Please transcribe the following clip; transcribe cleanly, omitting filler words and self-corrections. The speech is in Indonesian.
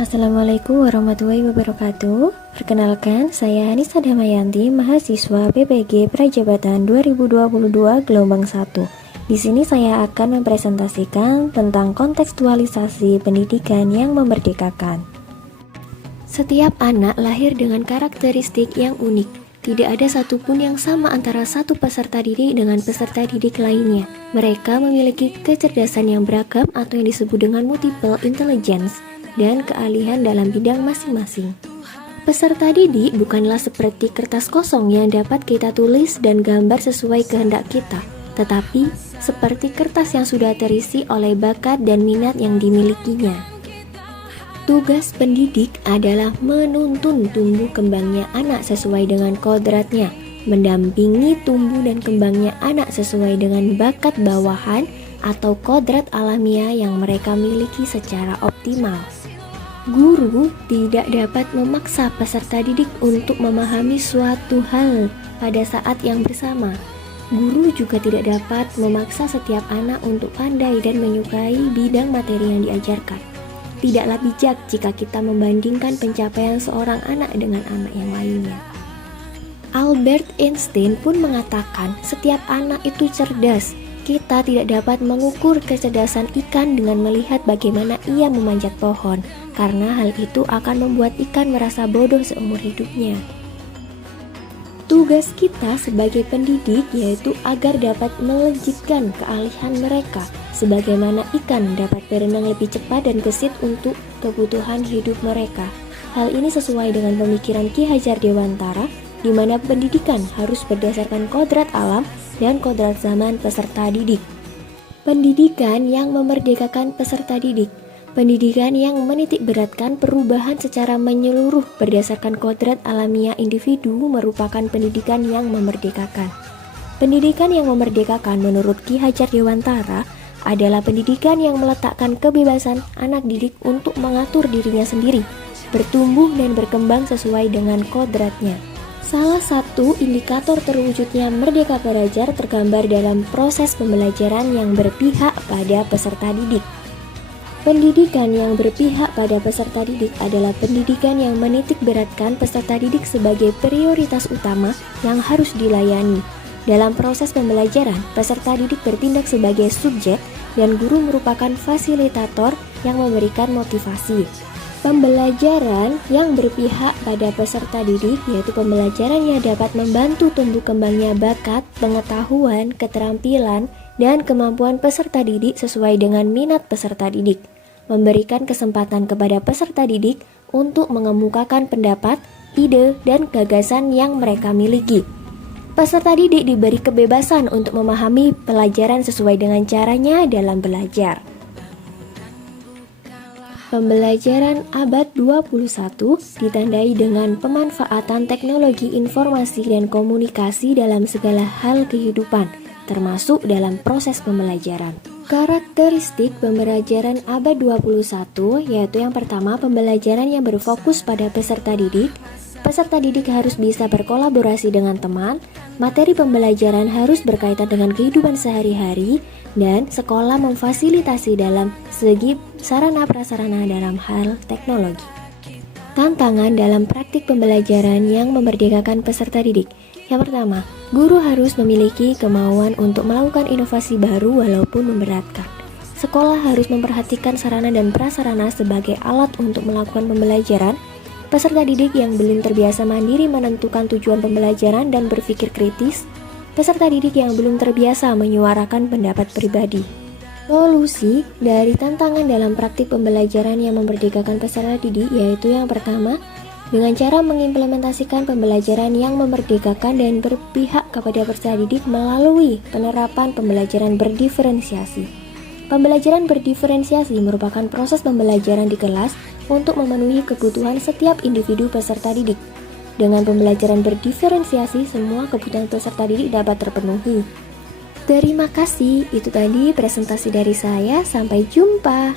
Assalamualaikum warahmatullahi wabarakatuh. Perkenalkan, saya Anissa Damayanti, mahasiswa PPG Prajabatan 2022 gelombang 1. Di sini saya akan mempresentasikan tentang kontekstualisasi pendidikan yang memerdekakan. Setiap anak lahir dengan karakteristik yang unik. Tidak ada satupun yang sama antara satu peserta didik dengan peserta didik lainnya. Mereka memiliki kecerdasan yang beragam atau yang disebut dengan multiple intelligence dan keahlian dalam bidang masing-masing. Peserta didik bukanlah seperti kertas kosong yang dapat kita tulis dan gambar sesuai kehendak kita, tetapi seperti kertas yang sudah terisi oleh bakat dan minat yang dimilikinya. Tugas pendidik adalah menuntun tumbuh kembangnya anak sesuai dengan kodratnya, mendampingi tumbuh dan kembangnya anak sesuai dengan bakat bawahan atau kodrat alamiah yang mereka miliki secara optimal. Guru tidak dapat memaksa peserta didik untuk memahami suatu hal pada saat yang bersama. Guru juga tidak dapat memaksa setiap anak untuk pandai dan menyukai bidang materi yang diajarkan. Tidaklah bijak jika kita membandingkan pencapaian seorang anak dengan anak yang lainnya. Albert Einstein pun mengatakan setiap anak itu cerdas. Kita tidak dapat mengukur kecerdasan ikan dengan melihat bagaimana ia memanjat pohon, karena hal itu akan membuat ikan merasa bodoh seumur hidupnya. Tugas kita sebagai pendidik yaitu agar dapat melejitkan keahlian mereka, sebagaimana ikan dapat berenang lebih cepat dan gesit untuk kebutuhan hidup mereka. Hal ini sesuai dengan pemikiran Ki Hajar Dewantara, di mana pendidikan harus berdasarkan kodrat alam dan kodrat zaman peserta didik. Pendidikan yang memerdekakan peserta didik. Pendidikan yang menitik beratkan perubahan secara menyeluruh berdasarkan kodrat alamiah individu merupakan pendidikan yang memerdekakan. Pendidikan yang memerdekakan menurut Ki Hajar Dewantara adalah pendidikan yang meletakkan kebebasan anak didik untuk mengatur dirinya sendiri, bertumbuh dan berkembang sesuai dengan kodratnya. Salah satu indikator terwujudnya merdeka belajar tergambar dalam proses pembelajaran yang berpihak pada peserta didik. Pendidikan yang berpihak pada peserta didik adalah pendidikan yang menitik beratkan peserta didik sebagai prioritas utama yang harus dilayani. Dalam proses pembelajaran, peserta didik bertindak sebagai subjek dan guru merupakan fasilitator yang memberikan motivasi. Pembelajaran yang berpihak pada peserta didik yaitu pembelajaran yang dapat membantu tumbuh kembangnya bakat, pengetahuan, keterampilan, dan kemampuan peserta didik sesuai dengan minat peserta didik. Memberikan kesempatan kepada peserta didik untuk mengemukakan pendapat, ide, dan gagasan yang mereka miliki. Peserta didik diberi kebebasan untuk memahami pelajaran sesuai dengan caranya dalam belajar. Pembelajaran abad 21 ditandai dengan pemanfaatan teknologi informasi dan komunikasi dalam segala hal kehidupan, termasuk dalam proses pembelajaran. Karakteristik pembelajaran abad 21 yaitu yang pertama, pembelajaran yang berfokus pada peserta didik. Peserta didik harus bisa berkolaborasi dengan teman, materi pembelajaran harus berkaitan dengan kehidupan sehari-hari, dan sekolah memfasilitasi dalam segi sarana prasarana dalam hal teknologi. Tantangan dalam praktik pembelajaran yang memerdekakan peserta didik. Yang pertama, guru harus memiliki kemauan untuk melakukan inovasi baru walaupun memberatkan. Sekolah harus memperhatikan sarana dan prasarana sebagai alat untuk melakukan pembelajaran. Peserta didik yang belum terbiasa mandiri menentukan tujuan pembelajaran dan berpikir kritis. Peserta didik yang belum terbiasa menyuarakan pendapat pribadi. Solusi dari tantangan dalam praktik pembelajaran yang memerdekakan peserta didik yaitu yang pertama, dengan cara mengimplementasikan pembelajaran yang memerdekakan dan berpihak kepada peserta didik melalui penerapan pembelajaran berdiferensiasi. Pembelajaran berdiferensiasi merupakan proses pembelajaran di kelas untuk memenuhi kebutuhan setiap individu peserta didik. Dengan pembelajaran berdiferensiasi, semua kebutuhan peserta didik dapat terpenuhi. Terima kasih, itu tadi presentasi dari saya. Sampai jumpa.